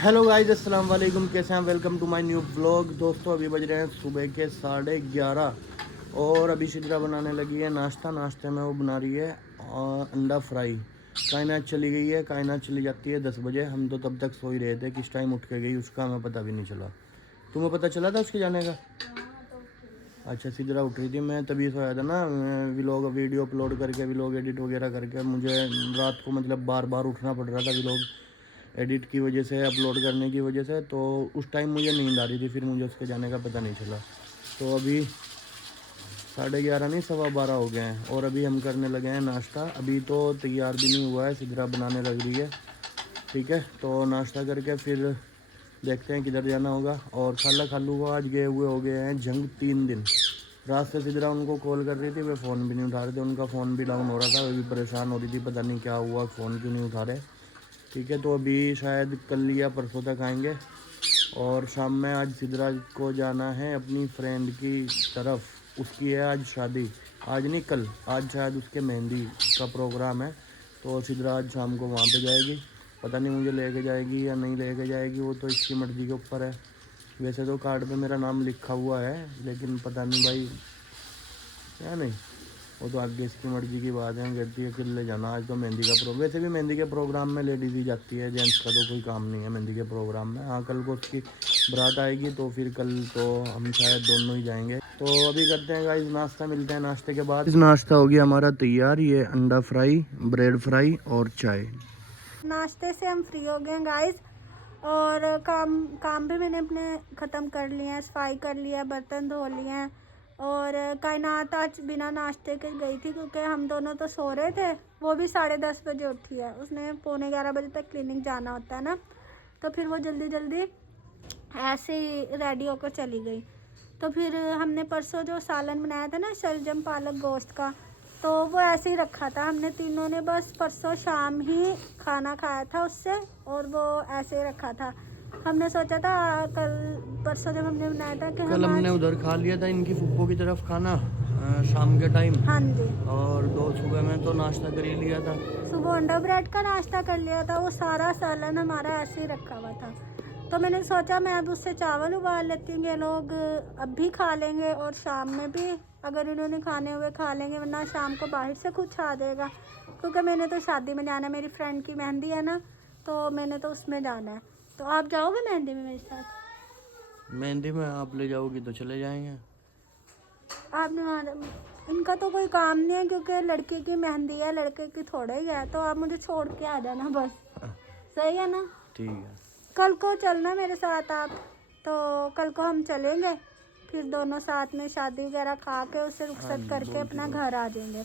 Hello guys, अस्सलाम वालेकुम। कैसे हैं? Welcome to my new vlog. दोस्तों, अभी बज रहे हैं सुबह के 11:30 और अभी सिद्रा बनाने लगी है नाश्ता। नाश्ते में वो बना रही है अंडा फ्राई। कायनात चली गई है, कायनात चली जाती है 10 बजे। हम तो तब तक सो ही रहे थे, किस टाइम उठ के गई उसका हमें पता भी नहीं चला। तुम्हें पता चला था उसके जाने का? अच्छा, सिद्रा उठ रही थी, मैं तभी सोया था ना। व्लॉग वीडियो अपलोड करके, व्लॉग एडिट वगैरह करके मुझे रात को मतलब बार बार उठना पड़ रहा था व्लॉग एडिट की वजह से, अपलोड करने की वजह से। तो उस टाइम मुझे नींद आ रही थी, फिर मुझे उसके जाने का पता नहीं चला। तो अभी 11:30 नहीं, 12:15 हो गए हैं और अभी हम करने लगे हैं नाश्ता। अभी तो तैयार भी नहीं हुआ है, सिद्रा बनाने लग रही है। ठीक है, तो नाश्ता करके फिर देखते हैं किधर जाना होगा। और खालू को आज गए हुए हो गए हैं जंग 3 दिन। रात से सिद्रा उनको कॉल कर रही थी, वे फ़ोन भी नहीं उठा रहे थे। उनका फ़ोन भी डाउन हो रहा था, वे भी परेशान हो रही थी, पता नहीं क्या हुआ, फ़ोन क्यों नहीं उठा रहे। ठीक है, तो अभी शायद कल या परसों तक आएंगे। और शाम में आज सिद्रा को जाना है अपनी फ्रेंड की तरफ। उसकी है आज शादी। आज नहीं, कल। आज शायद उसके मेहंदी का प्रोग्राम है, तो सिद्रा आज शाम को वहाँ पे जाएगी। पता नहीं मुझे लेके जाएगी या नहीं लेके जाएगी, वो तो इसकी मर्ज़ी के ऊपर है। वैसे तो कार्ड पे मेरा नाम लिखा हुआ है, लेकिन पता नहीं भाई क्या नहीं, वो तो आगे इसकी मर्ज़ी की बात है। कहती है कि ले जाना। आज तो मेहंदी का प्रोग्राम, वैसे भी मेहंदी के प्रोग्राम में लेडीज़ ही जाती है, जेंट्स का तो कोई काम नहीं है मेहंदी के प्रोग्राम में। हाँ, कल को उसकी बारात आएगी तो फिर कल तो हम शायद दोनों ही जाएंगे। तो अभी करते हैं गाइस नाश्ता, मिलते हैं नाश्ते के बाद। इस नाश्ता हो गया हमारा तैयार, ये अंडा फ्राई, ब्रेड फ्राई और चाय। नाश्ते से हम फ्री हो गए हैं गाइस। और काम काम भी मैंने अपने ख़त्म कर लिए हैं, सफाई कर लिया, बर्तन धो लिए हैं। और कायनात आज बिना नाश्ते के गई थी क्योंकि हम दोनों तो सो रहे थे। वो भी 10:30 बजे उठी है, उसने 11:45 बजे तक क्लिनिक जाना होता है ना। तो फिर वो जल्दी जल्दी ऐसे ही रेडी होकर चली गई। तो फिर हमने परसों जो सालन बनाया था ना, शलजम पालक गोश्त का, तो वो ऐसे ही रखा था। हमने तीनों ने बस परसों शाम ही खाना खाया था उससे, और वो ऐसे ही रखा था। हमने सोचा था कल परसों जब हमने बनाया था कि कल हम हमने आज। उधर खा लिया था इनकी फुप्पो की तरफ खाना शाम के टाइम। हाँ जी, और दो सुबह में तो नाश्ता कर ही लिया था। सुबह अंडा ब्रेड का नाश्ता कर लिया था। वो सारा सालन हमारा ऐसे ही रखा हुआ था। तो मैंने सोचा मैं अब उससे चावल उबाल लेती हूँ, ये लोग अब भी खा लेंगे और शाम में भी अगर इन्होंने खाने हुए खा लेंगे, वरना शाम को बाहर से कुछ आ जाएगा। क्योंकि मैंने तो शादी में जाना है, मेरी फ्रेंड की मेहंदी है ना, तो मैंने तो उसमें जाना है। तो आप जाओगे मेहंदी में मेरे साथ? मेहंदी में आप ले जाओगी तो चले जाएंगे। आपने वहाँ इनका तो कोई काम नहीं है क्योंकि लड़की की मेहंदी है, लड़के की थोड़ा ही है। तो आप मुझे छोड़ के आ जाना बस। सही है ना? ठीक है। कल को चलना मेरे साथ आप। तो कल को हम चलेंगे, फिर दोनों साथ में शादी वगैरह खा के उसे रुखसत करके अपना घर आ जाएंगे।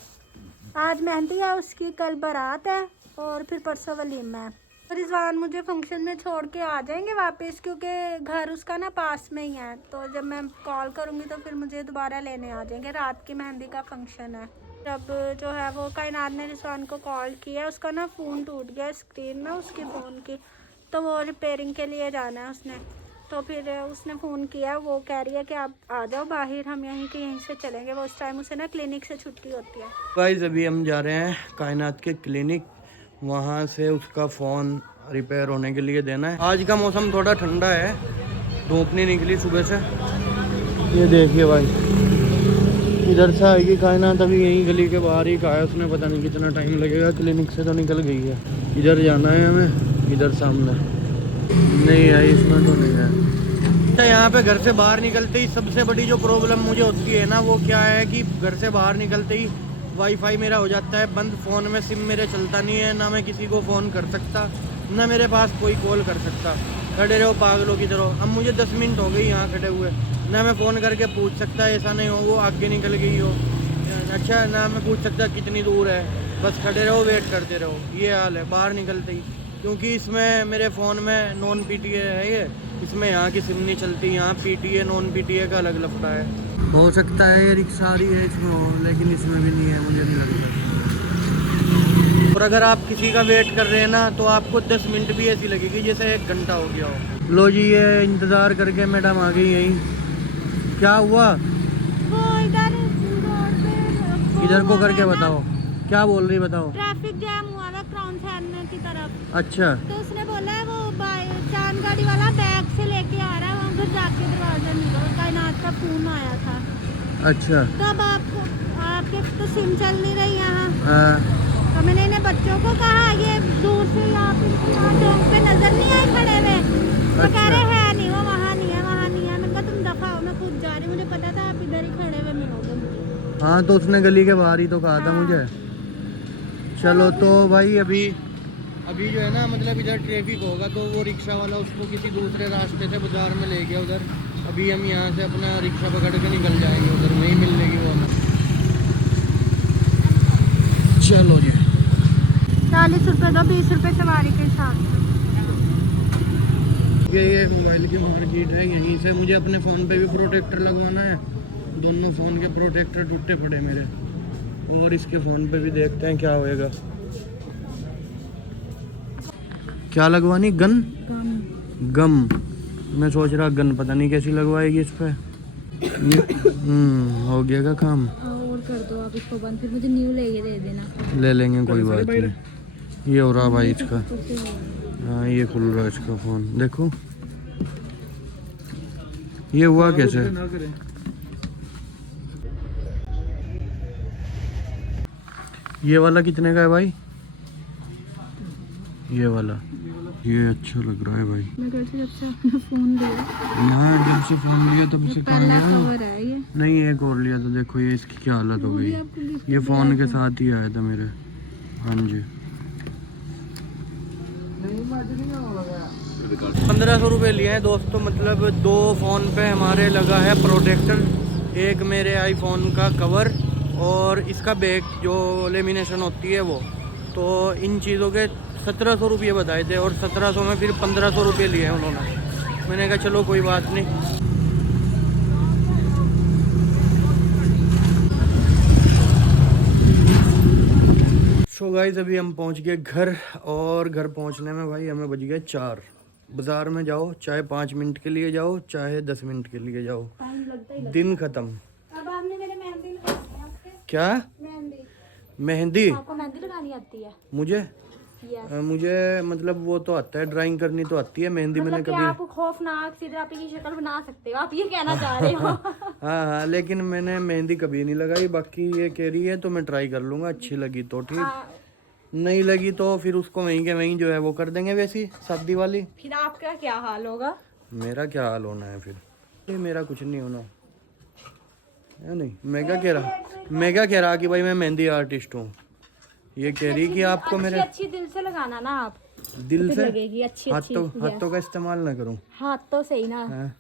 आज मेहंदी है उसकी, कल बारात है और फिर परसों वलीमा है। तो रिजवान मुझे फंक्शन में छोड़ के आ जाएंगे वापस, क्योंकि घर उसका ना पास में ही है। तो जब मैं कॉल करूँगी तो फिर मुझे दोबारा लेने आ जाएंगे। रात की मेहंदी का फंक्शन है। जब जो है वो कायनात ने रिजवान को कॉल किया, उसका ना फ़ोन टूट गया स्क्रीन ना उसके फ़ोन की, तो वो रिपेयरिंग के लिए जाना है उसने। तो फिर उसने फ़ोन किया, वो कह रही है कि आप आ जाओ बाहर, हम यहीं से चलेंगे। वो उस टाइम उसे ना क्लिनिक से छुट्टी होती है। गाइस, अभी हम जा रहे हैं कायनात के क्लिनिक, वहाँ से उसका फ़ोन रिपेयर होने के लिए देना है। आज का मौसम थोड़ा ठंडा है, धूप नहीं निकली सुबह से। ये देखिए भाई, इधर से आएगी कायनात, अभी यहीं गली के बाहर ही कहा है उसने, पता नहीं कितना टाइम लगेगा। क्लिनिक से तो निकल गई है, इधर जाना है हमें, इधर सामने नहीं है, इसमें तो नहीं है। अच्छा, यहाँ पे घर से बाहर निकलते ही सबसे बड़ी जो प्रॉब्लम मुझे होती है ना, वो क्या है कि घर से बाहर निकलते ही वाईफाई मेरा हो जाता है बंद। फ़ोन में सिम मेरे चलता नहीं है, ना मैं किसी को फ़ोन कर सकता, ना मेरे पास कोई कॉल कर सकता। खड़े रहो पागलों की तरह। अब मुझे 10 मिनट हो गई यहाँ खड़े हुए, ना मैं फ़ोन करके पूछ सकता, ऐसा नहीं हो वो आगे निकल गई हो। अच्छा, ना मैं पूछ सकता कितनी दूर है, बस खड़े रहो, वेट करते रहो। ये हाल है बाहर निकलते ही। क्योंकि इसमें मेरे फ़ोन में नॉन पीटीए है ये, इसमें यहाँ की सिम नहीं चलती। यहाँ पीटीए नॉन पीटीए का अलग लफड़ा है। हो सकता है ये रिक्शा आ रही है इसमें हो, लेकिन इसमें भी नहीं है, मुझे नहीं लगता। और अगर आप किसी का वेट कर रहे हैं ना, तो आपको 10 मिनट भी ऐसी लगेगी जैसे 1 घंटा हो गया हो। लो जी, ये इंतज़ार करके मैडम आ गई यहीं। क्या हुआ? वो इधर रोड पे इधर को करके बताओ, क्या बोल रही बताओ। ट्रैफिक जैम हुआ था क्राउन सैन की तरफ। अच्छा। तो उसने बोला है वो चांद आपका फोन आया था। अच्छा। तब आपको आपके तो सिम चल नहीं रही यहाँ। हाँ। तो मैंने इन्हें बच्चों को कहा ये दूर से आप इनको यहाँ चौक पे नजर नहीं आए खड़े हुए। वो कह रहे हैं नहीं, वो वहाँ नहीं है, वहाँ नहीं है। मैंने कहा तुम दफा हो, मैं खुद जा रही हूँ, मुझे पता था आप इधर ही खड़े हुए मिलोगे मुझे। हाँ तो उसने गली के बाहर ही तो कहा था हाँ। मुझे। चलो तो भाई अभी अभी जो है ना मतलब इधर ट्रैफिक होगा तो वो रिक्शा वाला उसको किसी दूसरे रास्ते से बाजार में ले गया उधर। अभी हम यहाँ से अपना रिक्शा पकड़ के निकल जाएंगे, उधर नहीं मिल लेगी वो हमें। चलो जी 40 रुपये दो, 20 रुपये सवारी के हिसाब से। ये मोबाइल की मार्केट है, यहीं से मुझे अपने फ़ोन पे भी प्रोटेक्टर लगवाना है। दोनों फ़ोन के प्रोटेक्टर टूटे पड़े मेरे, और इसके फ़ोन पे भी देखते हैं क्या होएगा। क्या लगवानी? गन? गम। मैं सोच रहा गन पता नहीं कैसी लगवाएगी इस पे। हो गया का काम। और कर दो आप इसको बंद, फिर मुझे न्यू लेके दे देना। ले लेंगे कोई बात नहीं। ये हो रहा भाई इसका। हाँ ये खुल रहा है इसका फ़ोन, देखो ये हुआ कैसे? ये वाला कितने का है भाई? ये वाला, ये अच्छा लग रहा है भाई। मैं घर से जब से अपना फोन लिया, यहाँ जब से फ़ोन लिया तब से काम पहला है। कवर है ये। नहीं एक और लिया तो देखो ये इसकी क्या हालत हो गई। ये फ़ोन के साथ ही आया था मेरे। हाँ जी 1500 रुपये लिए हैं दोस्तों। मतलब 2 फ़ोन पे हमारे लगा है प्रोटेक्टर, एक मेरे आईफोन का कवर और इसका बैक जो लेमिनेशन होती है वो। तो इन चीज़ों के 1700 रुपये बताए थे और 1700 में फिर 1500 रुपये लिए हैं उन्होंने। मैंने कहा चलो कोई बात नहीं। सो गाइस अभी हम पहुंच गए घर, और घर पहुंचने में भाई हमें बज गए 4। बाज़ार में जाओ चाहे 5 मिनट के लिए जाओ चाहे 10 मिनट के लिए जाओ, दिन ख़त्म। अब आपने मेरे मेहंदी लगानी है आपके? क्या मेहंदी? आपको मेहंदी लगानी आती है? मुझे मुझे मतलब वो तो आता है, ड्राइंग करनी तो आती है, मेहंदी मैंने मतलब कभी। आप खौफनाक सीधे आप की शक्ल बना सकते हो, आप ये कहना चाह रहे हो? हाँ लेकिन मैंने मेहंदी कभी नहीं लगाई। बाकी ये कह रही है तो मैं ट्राई कर लूँगा, अच्छी लगी तो ठीक, नहीं लगी तो फिर उसको वहीं के वहीं जो है वो कर देंगे वैसी शादी वाली। फिर आपका क्या हाल होगा? मेरा क्या हाल होना है फिर? ये मेरा कुछ नहीं होना है। नहीं मैं क्या कह रहा कि भाई मैं मेहंदी आर्टिस्ट हूँ। ये कह रही कि आपको मेरे अच्छी दिल से लगाना ना, आप दिल से लगेगी अच्छी। हाथों का इस्तेमाल ना करूँ? हाथ तो सही ना।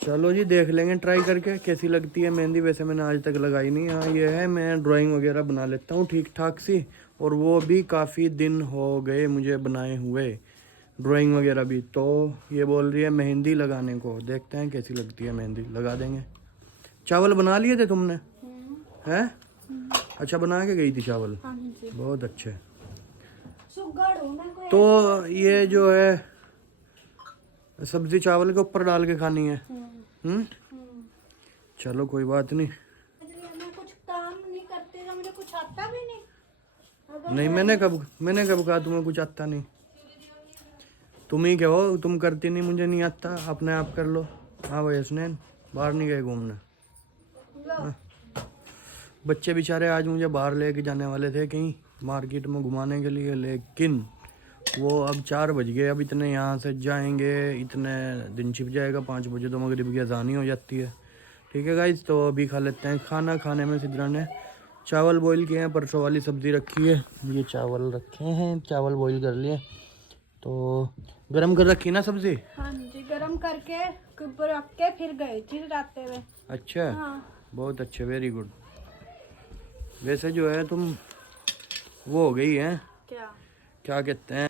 चलो जी देख लेंगे ट्राई करके कैसी लगती है मेहंदी। वैसे मैंने आज तक लगाई नहीं। हाँ ये है मैं ड्राइंग वगैरह बना लेता हूँ ठीक ठाक सी, और वो भी काफ़ी दिन हो गए मुझे बनाए हुए ड्राइंग वगैरह भी। तो ये बोल रही है मेहंदी लगाने को, देखते हैं कैसी लगती है मेहंदी, लगा देंगे। चावल बना लिए थे तुमने? हैं? अच्छा बना के गई थी चावल? बहुत अच्छे। तो ये जो है सब्जी चावल के ऊपर डाल के खानी है। चलो कोई बात नहीं। मैं कुछ काम नहीं करती तो मुझे कुछ आता भी नहीं। नहीं मैंने कब कहा तुम्हें कुछ आता नहीं? तुम ही कहो तुम करती नहीं, मुझे नहीं आता, अपने आप कर लो। हाँ भाई हसनैन बाहर नहीं गए घूमने? बच्चे बेचारे आज मुझे बाहर लेके जाने वाले थे कहीं मार्केट में घुमाने के लिए, लेकिन वो अब 4 बज गए। अब इतने यहाँ से जाएंगे, इतने दिन छिप जाएगा। 5 बजे तो मगरिब की अज़ान ही हो जाती है। ठीक है गाइस तो अभी खा लेते हैं खाना। खाने में सिद्रा ने चावल बॉईल किए हैं, परसों वाली सब्ज़ी रखी है, ये चावल रखे हैं, चावल बॉईल कर लिए। तो गरम कर रखी ना सब्ज़ी? हाँ जी गरम करके रख के फिर गई थी रास्ते में। अच्छा बहुत अच्छे, वेरी गुड। वैसे जो है तुम वो हो गई है, क्या कहते हैं,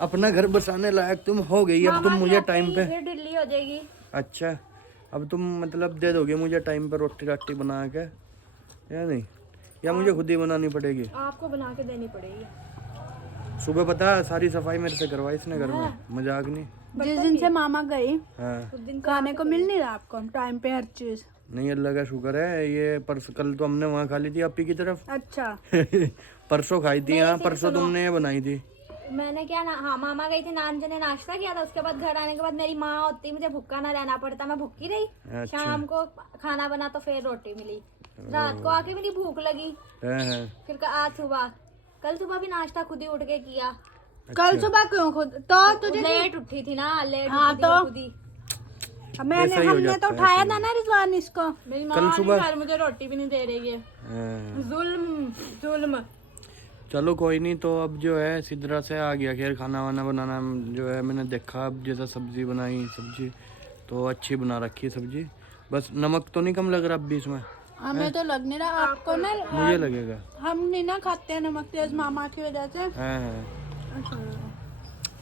अपना घर बसाने लायक तुम हो गई। अब तुम मुझे टाइम पे दिल्ली हो जाएगी। अच्छा अब तुम मतलब दे दोगे मुझे टाइम पे रोटी राटी बना के, या नहीं? या मुझे खुद ही बनानी पड़ेगी? आपको बना के देनी पड़ेगी। सुबह पता सारी सफाई मेरे से करवाई इसने घर में, मजाक नहीं। जिस दिन से मामा गई हाँ खाने को मिल नहीं रहा आपको टाइम पे हर चीज। नहीं अल्लाह का शुक्र है। ये कल तो हमने वहाँ खा ली थी आपी की तरफ। अच्छा परसों खाई थी यहाँ, परसों तुमने ये बनाई थी। मैंने क्या ना, हाँ मामा गई थी, नान जी ने नाश्ता किया था, उसके बाद घर आने के बाद मेरी माँ होती, मुझे भूखा ना रहना पड़ता, मैं भूखी रही। अच्छा। शाम को खाना बना तो फिर रोटी मिली, रात को आके मेरी भूख लगी, है। फिर आज सुबह, कल सुबह भी नाश्ता खुद ही उठ के किया। कल सुबह क्यों खुद? तो तुझे लेट उठी थी ना, लेट हाँ, उठी थी तो खुद ही। ऐसा ही हो हमने जाता तो है, उठाया ऐसा था ही। ना रिजवान इसको। मेरी कल माँ सुबह- यार मुझे रोटी भी नहीं दे रही है, हाँ। जुल्म जुल्म। चलो कोई नहीं, तो अब जो है सिद्धरा से आ गया। खैर खाना वाना बनाना जो है मैंने देखा, अब जैसा सब्जी बनाई, सब्जी तो अच्छी बना रखी है सब्जी, बस नमक तो नहीं कम लग रहा अब भी इसमें? हमें तो लग नहीं रहा, आपको ना। मुझे लगेगा। हम नहीं ना खाते हैं नमक तेज मामा की वजह से। हाँ,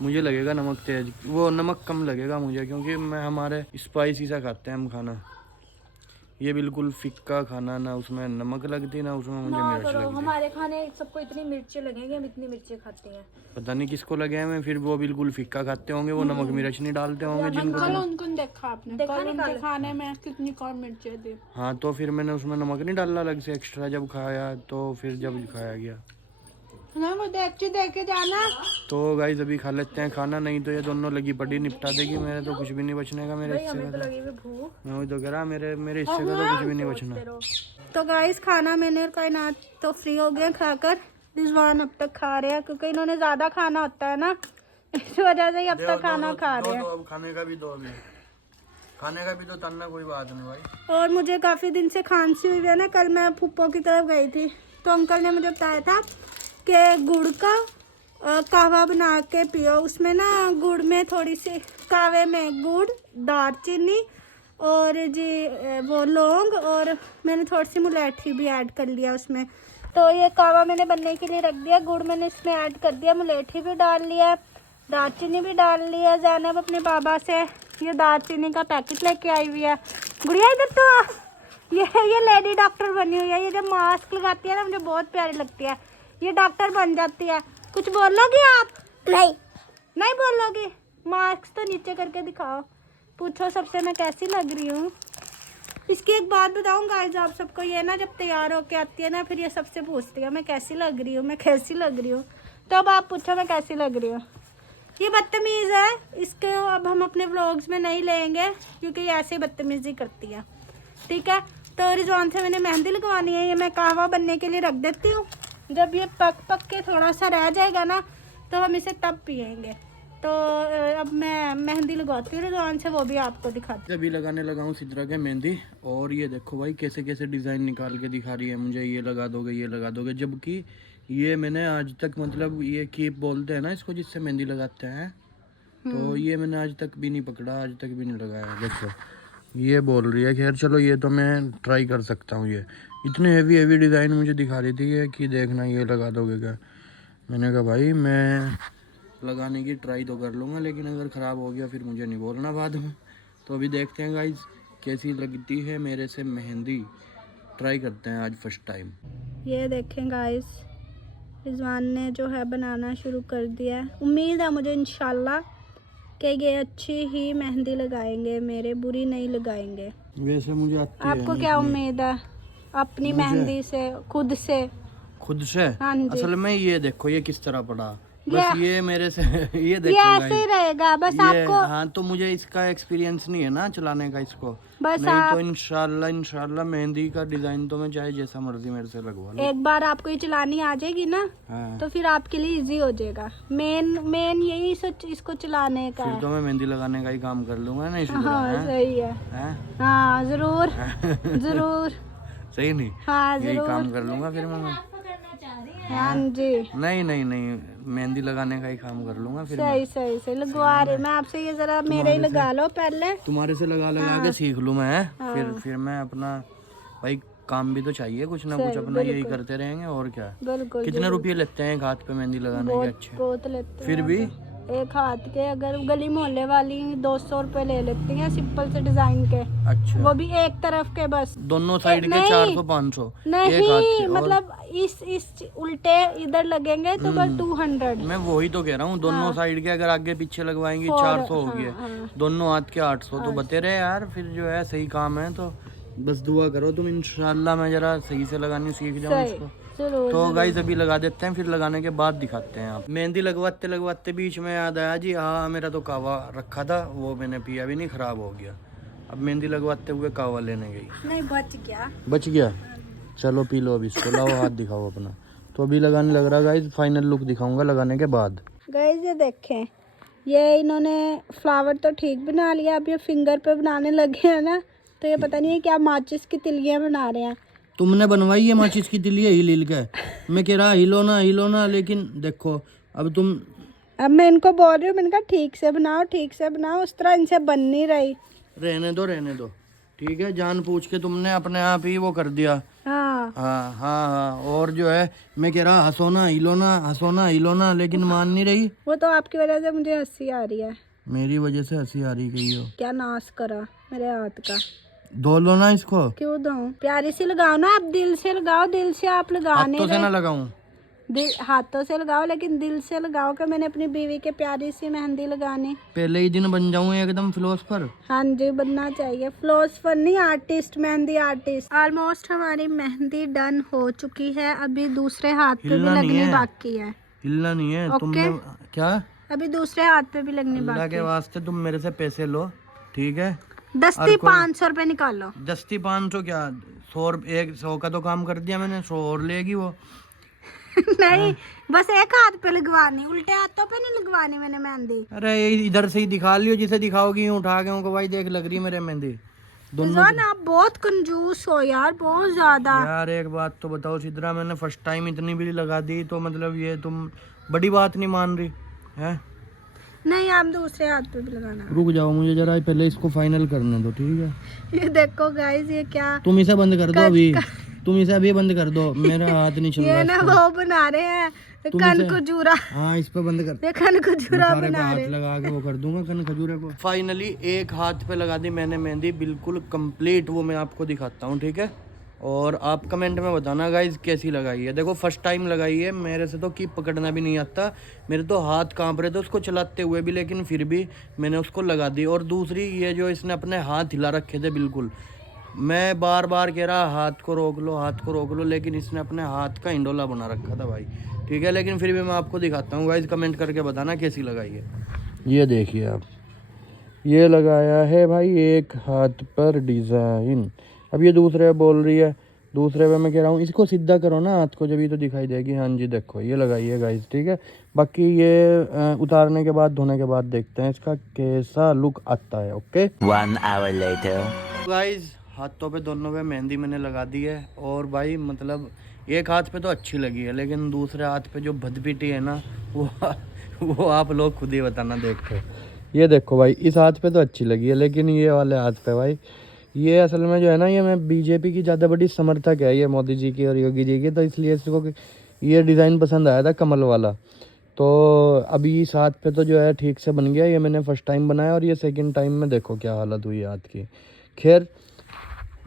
मुझे लगेगा नमक तेज, वो नमक कम लगेगा मुझे, क्योंकि मैं हमारे स्पाइसी सा खाते हैं हम खाना। ये बिल्कुल फिक्का खाना, ना उसमें नमक लगती ना उसमें मुझे ना मिर्च करो, लगती। हमारे खाने सबको इतनी मिर्ची लगेंगी, हम इतनी मिर्ची खाते हैं। पता नहीं किसको लगे हैं, मैं फिर वो बिल्कुल फिक्का खाते होंगे, वो नमक मिर्च नहीं डालते होंगे जिनको। कल उनको देखा आपने, देखा कल नहीं उनके कल? खाने में कितनी कम मिर्चें थी। हाँ, तो फिर मैंने उसमें नमक नहीं डाला अलग से एक्स्ट्रा जब खाया, तो फिर जब खाया गया ना वो देखती देखे जाना। तो गाइस अभी खा लेते हैं खाना, नहीं तो ये दोनों लगी पड़ी निपटा देगी, मेरे तो कुछ भी नहीं बचने का मेरे हिस्से का। लगी हुई भूख। मैं वही तो कह रहा, मेरे हिस्से का तो कुछ भी नहीं बचना। तो गाइस खाना मैंने और कायनात तो फ्री हो गए खाकर। रिजवान अब तक खा रहे हैं, क्योंकि इन्होंने ज्यादा खाना होता है ना, इस वजह से ही अब तक खाना खा रहे हैं। अब खाने का भी दो, अभी खाने का भी तो तन्ना, कोई बात नहीं भाई। और मुझे काफ़ी दिन से खांसी हुई है ना, कल मैं फूफो की तरफ गई थी तो अंकल ने मुझे बताया था कि गुड़ का कहवा बना के पियो। उसमें ना गुड़ में थोड़ी सी, कहवे में गुड़, दालचीनी और जी वो लौंग, और मैंने थोड़ी सी मुलैठी भी ऐड कर लिया उसमें। तो ये कहवा मैंने बनने के लिए रख दिया, गुड़ मैंने इसमें ऐड कर दिया, मुलैठी भी डाल लिया, दालचीनी भी डाल लिया। ज़ैनब अपने बाबा से ये दालचीनी का पैकेट लेके आई हुई है। गुड़िया इधर तो आ। ये लेडी डॉक्टर बनी हुई है, ये जब मास्क लगाती है ना मुझे बहुत प्यारी लगती है, ये डॉक्टर बन जाती है। कुछ बोलोगी आप? नहीं बोलोगी? मास्क तो नीचे करके दिखाओ, पूछो सबसे मैं कैसी लग रही हूँ। इसकी एक बात बताऊँ गाइस आप सबको, ये ना जब तैयार होके आती है ना, फिर ये सबसे पूछती है मैं कैसी लग रही हूँ, मैं कैसी लग रही हूँ। तो अब आप पूछो मैं कैसी लग रही हूँ। ये बदतमीज़ है, इसको अब हम अपने व्लॉग्स में नहीं लेंगे, क्योंकि ये ऐसे ही बदतमीज़ी करती है, ठीक है। तो रिजवान से मैंने मेहंदी लगवानी है, ये मैं कहवा बनने के लिए रख देती हूँ। जब ये पक के थोड़ा सा रह जाएगा ना, तो हम इसे तब पियेंगे। तो अब मैं मेहंदी लगवाती हूँ रिजवान से, वो भी आपको दिखाती अभी लगाने लगा हूँ सिद्धरा के मेहंदी, और ये देखो भाई कैसे कैसे डिज़ाइन निकाल के दिखा रही है मुझे, ये लगा दोगे, ये लगा दोगे, जबकि ये मैंने आज तक, मतलब ये कीप बोलते हैं ना इसको, जिससे मेहंदी लगाते हैं, तो ये मैंने आज तक भी नहीं पकड़ा, आज तक भी नहीं लगाया। देखो ये बोल रही है, खैर चलो ये तो मैं ट्राई कर सकता हूँ। ये इतने हेवी डिज़ाइन मुझे दिखा रही थी कि देखना ये लगा दोगे क्या। मैंने कहा भाई मैं लगाने की ट्राई तो कर लूँगा, लेकिन अगर ख़राब हो गया फिर मुझे नहीं बोलना बाद में। तो अभी देखते हैं गाइज कैसी लगती है मेरे से मेहंदी, ट्राई करते हैं आज फर्स्ट टाइम। ये देखें गाइस, रिजवान ने जो है बनाना शुरू कर दिया है। उम्मीद है मुझे इंशाल्लाह कि ये अच्छी ही मेहंदी लगाएंगे मेरे, बुरी नहीं लगाएंगे। वैसे मुझे आती है आपको ना क्या इतनी। उम्मीद है अपनी मुझे- मेहंदी से, खुद से? खुद से? हाँ जी। असल में ये देखो ये किस तरह पड़ा, बस ये- ये मेरे से ये देखो ये ऐसे ही guys, रहेगा बस ये आपको, हाँ, तो मुझे इसका एक्सपीरियंस नहीं है ना चलाने का इसको, बस नहीं आप तो इंशाल्लाह मेहंदी का डिजाइन तो मैं चाहे जैसा मर्जी मेरे से लगवा लूं। एक बार आपको ये चलानी आ जाएगी ना, हाँ, तो फिर आपके लिए इजी हो जाएगा। मेन यही सोच इसको चलाने का फिर है। तो मैं मेहंदी लगाने का ही काम कर लूंगा ना इसी तरह। हाँ हैं? सही है, हैं? हाँ जरूर जरूर, सही नहीं, हाँ यही जरूर, काम कर लूंगा फिर मैं। हाँ जी नहीं मेहंदी लगाने का ही काम कर लूंगा फिर मैं। सही लगवा रहे। मैं आपसे ये जरा मेरे ही लगा लो पहले। तुम्हारे से लगा के सीख लूँ मैं, हाँ। फिर मैं अपना, भाई काम भी तो चाहिए कुछ ना कुछ, अपना यही करते रहेंगे और क्या। बिल्कुल कितने रुपये लेते हैं एक हाथ पे मेहंदी लगाने के अच्छे? बहुत लेते फिर हैं। भी एक हाथ के अगर गली मोहल्ले वाली 200 रुपए ले लेती हैं सिंपल से डिजाइन के, अच्छा, वो भी एक तरफ के बस। दोनों साइड के नहीं, 400-500 एक हाथ नहीं के, और मतलब इस उल्टे इधर लगेंगे तो बस 200। मैं वही तो कह रहा हूँ, दोनों साइड के अगर आगे पीछे लगवाएंगे 400 हो गए, हाँ। दोनों हाथ के 800, तो बते रहे यार। फिर जो है सही काम है, तो बस दुआ करो तुम, इंशाल्लाह मैं जरा सही से लगानी सीख जाऊँ इसको। जरूर तो गाइस अभी लगा देते हैं, फिर लगाने के बाद दिखाते हैं आप। मेहंदी लगवाते लगवाते बीच में याद आया जी, हाँ मेरा तो कावा रखा था, वो मैंने पिया भी नहीं, खराब हो गया। अब मेहंदी लगवाते हुए कावा लेने गई, नहीं बच गया। बच गया। चलो पी लो अब इसको, लाओ हाथ दिखाओ अपना। तो अभी लगाने लग रहा गाइस, फाइनल लुक दिखाऊंगा लगाने के बाद। गाइस ये देखें, ये इन्होंने फ्लावर तो ठीक बना लिया, अब ये फिंगर पे बनाने लगे हैं ना, तो ये पता नहीं है क्या माचिस की तिलियां बना रहे हैं। तुमने बनवाई है माचिस की तिलिया हिल हिल के? मैं कह रहा हिलो ना, लेकिन देखो अब तुम। अब मैं इनको बोल रही हूँ, मैंने कहा ठीक से बनाओ, उस तरह इनसे बन नहीं रही। रहने दो, ठीक है। जान पूछ के तुमने अपने आप ही वो कर दिया। हाँ हाँ। और जो है मैं कह रहा हंसोना हिलोना, लेकिन मान नहीं रही। वो तो आपकी वजह से मुझे हंसी आ रही है। मेरी वजह से हंसी आ रही गई हो? क्या नाश करा मेरे हाथ का। धो लो ना इसको। क्यों दो? प्यारी सी लगाओ ना, आप दिल से लगाओ, दिल से आप लगाने हाथों से ना लगाऊं? हाथों से लगाओ, लेकिन दिल से लगाओ कि मैंने अपनी बीवी के प्यारी सी मेहंदी लगानी। पहले ही दिन बन जाऊं एकदम फिलोसफर। हाँ जी, बनना चाहिए। फिलोसफर नहीं, आर्टिस्ट, मेहंदी आर्टिस्ट। ऑलमोस्ट हमारी मेहंदी डन हो चुकी है, अभी दूसरे हाथ पे भी हिलना नहीं लगनी है। बाकी है। हिलना नहीं है। तुमने क्या? अभी दूसरे हाथ पे भी लगनी अल्लाह बाकी के है। वास्ते तुम मेरे से पैसे लो, ठीक है? दस्ती 500 रुपए निकालो। दस्ती 500 क्या, 100 का तो काम कर दिया मैंने, 100 और लेगी वो। नहीं, बस एक हाथ पे लगवानी, उल्टे हाथों पे नहीं लगवानी मैंने मेहंदी। अरे इधर से ही दिखा लियो, जिसे दिखाओगी यूं उठा के उनको, भाई देख लग रही है मेरे मेहंदी दोनों। जान आप बहुत कंजूस हो यार, बहुत ज्यादा। यार एक बात तो बताओ सिद्रा, मैंने फर्स्ट टाइम इतनी भी लगा दी, तो मतलब ये तुम बड़ी बात नहीं मान रही है? नहीं, आप दूसरे हाथ पे भी लगाना। रुक जाओ, मुझे जरा पहले इसको फाइनल करने दो, ठीक है? ये देखो गाइस, ये क्या, तुम इसे बंद कर दो अभी, तुम इसे अभी बंद कर दो, मेरा हाथ नहीं चल रहा। ये ना वो बना रहे हैं कन खजूरा। हाँ इस पे बंद कर। ये कन खजूरा सारे पे बना हाथ रहे। लगा के वो कर दूंगा कन खजूरे को। फाइनली एक हाथ पे लगा दी मैंने मेहंदी, बिल्कुल कंप्लीट, वो मैं आपको दिखाता हूँ, ठीक है? और आप कमेंट में बताना गाइज कैसी लगाई है। देखो फर्स्ट टाइम लगाई है, मेरे से तो कीप पकड़ना भी नहीं आता, मेरे तो हाथ कांप रहे थे उसको चलाते हुए भी, लेकिन फिर भी मैंने उसको लगा दी। और दूसरी ये जो इसने अपने हाथ हिला रखे थे बिल्कुल, मैं बार बार कह रहा हाथ को रोक लो, लेकिन इसने अपने हाथ का इंडोला बना रखा था भाई, ठीक है? लेकिन फिर भी मैं आपको दिखाता हूँ गाइज, कमेंट करके बताना कैसी लगाई है। ये देखिए आप, ये लगाया है भाई एक हाथ पर डिज़ाइन। अब ये दूसरे बोल रही है, दूसरे पे मैं कह रहा हूँ इसको सीधा करो ना हाथ को, जब ये तो दिखाई देगी। हाँ जी देखो ये लगाई है गाइज, ठीक है? बाकी ये उतारने के बाद, धोने के बाद देखते हैं इसका कैसा लुक आता है। Okay 1 hour later. गाइज हाथों पे दोनों पे मेहंदी मैंने लगा दी है, और भाई मतलब एक हाथ पे तो अच्छी लगी है, लेकिन दूसरे हाथ पे जो भदपिटी है ना, वो आप लोग खुद ही बताना। देखो ये देखो भाई, इस हाथ पे तो अच्छी लगी है, लेकिन ये वाले हाथ पे भाई, ये असल में जो है ना, ये मैं बीजेपी की ज़्यादा बड़ी समर्थक है ये मोदी जी की और योगी जी की, तो इसलिए इसको ये डिज़ाइन पसंद आया था कमल वाला। तो अभी इस हाथ पे तो जो है ठीक से बन गया, ये मैंने फर्स्ट टाइम बनाया, और ये सेकंड टाइम में देखो क्या हालत हुई हाथ की। खैर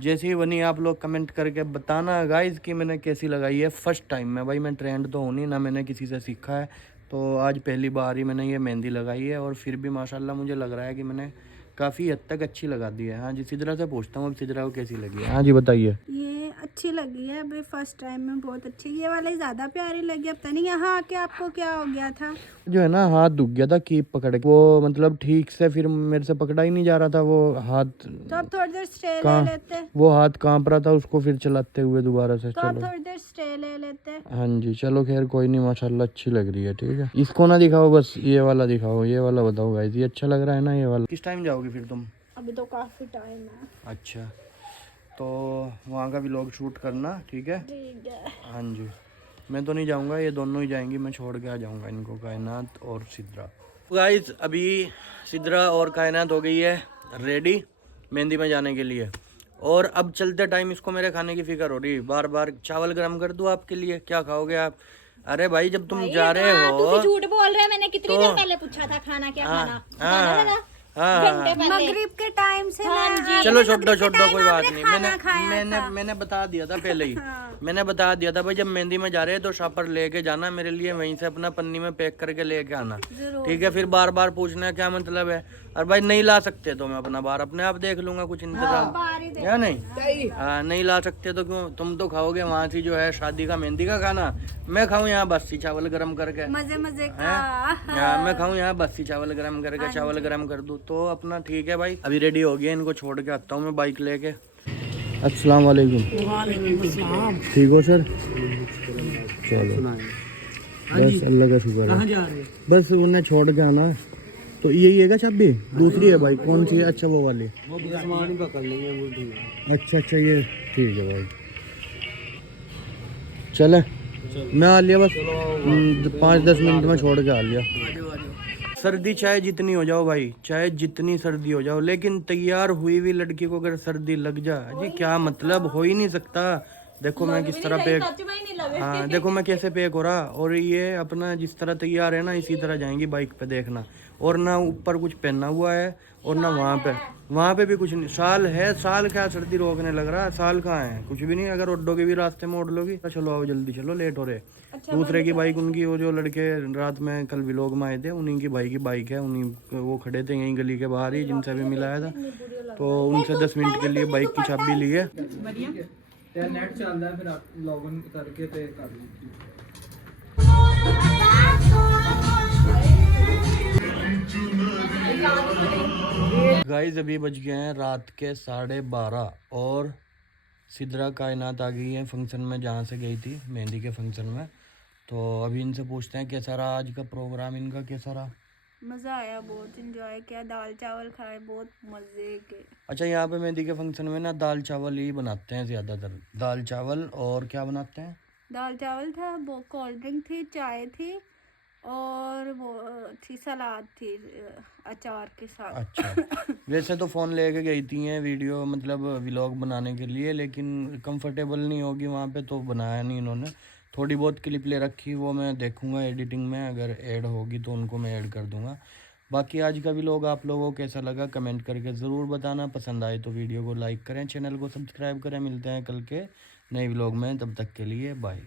जैसी ही बनी आप लोग कमेंट करके बताना गाइज कि मैंने कैसी लगाई है फर्स्ट टाइम में। भाई मैं ट्रेंड तो हूँ नहीं, ना मैंने किसी से सीखा है, तो आज पहली बार ही मैंने ये मेहंदी लगाई है, और फिर भी माशाल्लाह मुझे लग रहा है कि मैंने काफ़ी हद तक अच्छी लगा दी है। हाँ जी सिद्रा से पूछता हूँ अब सिद्रा को कैसी लगी है। हाँ जी बताइए। ये अच्छी लगी है अभी फर्स्ट टाइम में, बहुत अच्छी। ये वाली ज़्यादा प्यारी लगी, अब पता नहीं यहाँ आके आपको क्या हो गया था। जो है ना हाथ दुख गया था कीप पकड़ के, वो मतलब ठीक से फिर मेरे से पकड़ा ही नहीं जा रहा था वो हाथ। तो अब थोड़ी देर स्टे ले कहाँ? लेते। वो हाथ कांप रहा था, उसको फिर चलाते हुए दोबारा से। तो अब चलो थोड़ी देर स्टे ले लेते। हाँ जी चलो, खैर कोई नहीं, माशाल्लाह अच्छी लग रही है, ठीक है? इसको ना दिखाओ, बस ये वाला दिखाओ, ये वाला बताओ गाइस, ये अच्छा लग रहा है ना ये वाला? किस टाइम जाओगी फिर तुम? अभी तो काफ़ी टाइम है। अच्छा तो वहाँ का भी व्लॉग शूट करना, ठीक है? ठीक है। हाँ जी मैं तो नहीं जाऊँगा, ये दोनों ही जाएंगी, मैं छोड़ के आ जाऊँगा इनको, कायनात और सिद्रा। गाइस अभी सिद्रा और कायनात हो गई है रेडी मेहंदी में जाने के लिए, और अब चलते टाइम इसको मेरे खाने की फिक्र हो रही, बार बार चावल गर्म कर दूँ आपके लिए, क्या खाओगे आप? अरे भाई जब तुम जा रहे हो, झूठ बोल रहे हैं, मैंने कितनी देर पहले पूछा था खाना क्या खाना। मगरिब के टाइम से मैं चलो छोड़ दो कोई बात नहीं, मैंने बता दिया था पहले ही। मैंने बता दिया था भाई, जब मेहंदी में जा रहे हैं तो शापर लेके जाना मेरे लिए, वहीं से अपना पन्नी में पैक करके लेके आना। ठीक है, फिर बार बार पूछना क्या मतलब है। और भाई नहीं ला सकते तो मैं अपना बार अपने आप देख लूंगा, कुछ इंतजाम या नहीं। हाँ, नहीं ला सकते तो क्यों, तुम तो खाओगे वहाँ से जो है शादी का मेहंदी का खाना, मैं खाऊं यहाँ बासी चावल गरम करके। मजे मजे का। हाँ, मैं खाऊं यहाँ बासी चावल गरम करके, चावल गरम कर दूं तो अपना। ठीक है भाई, अभी रेडी हो गया, इनको छोड़ के आता हूँ मैं बाइक लेके। अस्सलाम वालेकुम। ठीक हो सर? चलो बस अल्लाह का शुक्र है। बस उन्हें छोड़ के आना। तो यही है क्या चाबी? दूसरी है भाई, कौन सी है? अच्छा वो वाली। सामान ही पकड़ लेंगे। अच्छा अच्छा, ये ठीक है भाई। चले, मैं आ लिया, बस 5-10 मिनट में छोड़ के आ लिया। सर्दी चाहे जितनी हो जाओ भाई, चाहे जितनी सर्दी हो जाओ, लेकिन तैयार हुई हुई लड़की को अगर सर्दी लग जाए जी, क्या मतलब, हो ही नहीं सकता। देखो मैं किस तरह पैक, हाँ देखो मैं कैसे पैक हो रहा, और ये अपना जिस तरह तैयार है ना, इसी तरह जाएंगी बाइक पे, देखना। और ना ऊपर कुछ पहना हुआ है, और ना वहाँ पे भी कुछ नहीं। साल है, साल क्या सर्दी रोकने लग रहा है, साल कहाँ है, कुछ भी नहीं। अगर उड्डोगे भी रास्ते में उड़ लोगी, तो चलो आओ जल्दी चलो, लेट हो रहे। दूसरे की बाइक, उनकी वो जो लड़के रात में कल व्लॉग में आए थे, उन्हीं की भाई की बाइक है, उन्हीं वो खड़े थे यहीं गली के बाहर ही, जिनसे भी मिलाया था, तो उनसे 10 मिनट के लिए बाइक की चाबी ली है। नेट चलदा है, फिर आप लॉगिन करके ते कर लीजिए। गाइस अभी बज गए हैं रात के 12:30 और सिद्रा कायनात आ गई है फंक्शन में, जहाँ से गई थी मेहंदी के फंक्शन में। तो अभी इनसे पूछते हैं कैसा रहा आज का प्रोग्राम, इनका कैसा रहा। मजा आया, बहुत इंजॉय किया, दाल चावल खाए, बहुत मजे के। अच्छा, यहाँ पे मेहंदी के फंक्शन में ना दाल चावल ही बनाते हैं ज़्यादातर, दाल चावल। और क्या बनाते हैं? दाल चावल था, वो कोल्ड ड्रिंक थी, चाय थी, और वो थी सलाद थी अचार के साथ। अच्छा वैसे तो फ़ोन लेके गई थी हैं वीडियो, मतलब व्लॉग बनाने के लिए, लेकिन कंफर्टेबल नहीं होगी वहाँ पे, तो बनाया नहीं इन्होंने। थोड़ी बहुत क्लिप ले रखी, वो मैं देखूँगा एडिटिंग में, अगर ऐड होगी तो उनको मैं ऐड कर दूँगा। बाकी आज का व्लॉग आप लोगों को कैसा लगा कमेंट करके ज़रूर बताना। पसंद आए तो वीडियो को लाइक करें, चैनल को सब्सक्राइब करें। मिलते हैं कल के नए व्लॉग में, तब तक के लिए बाय।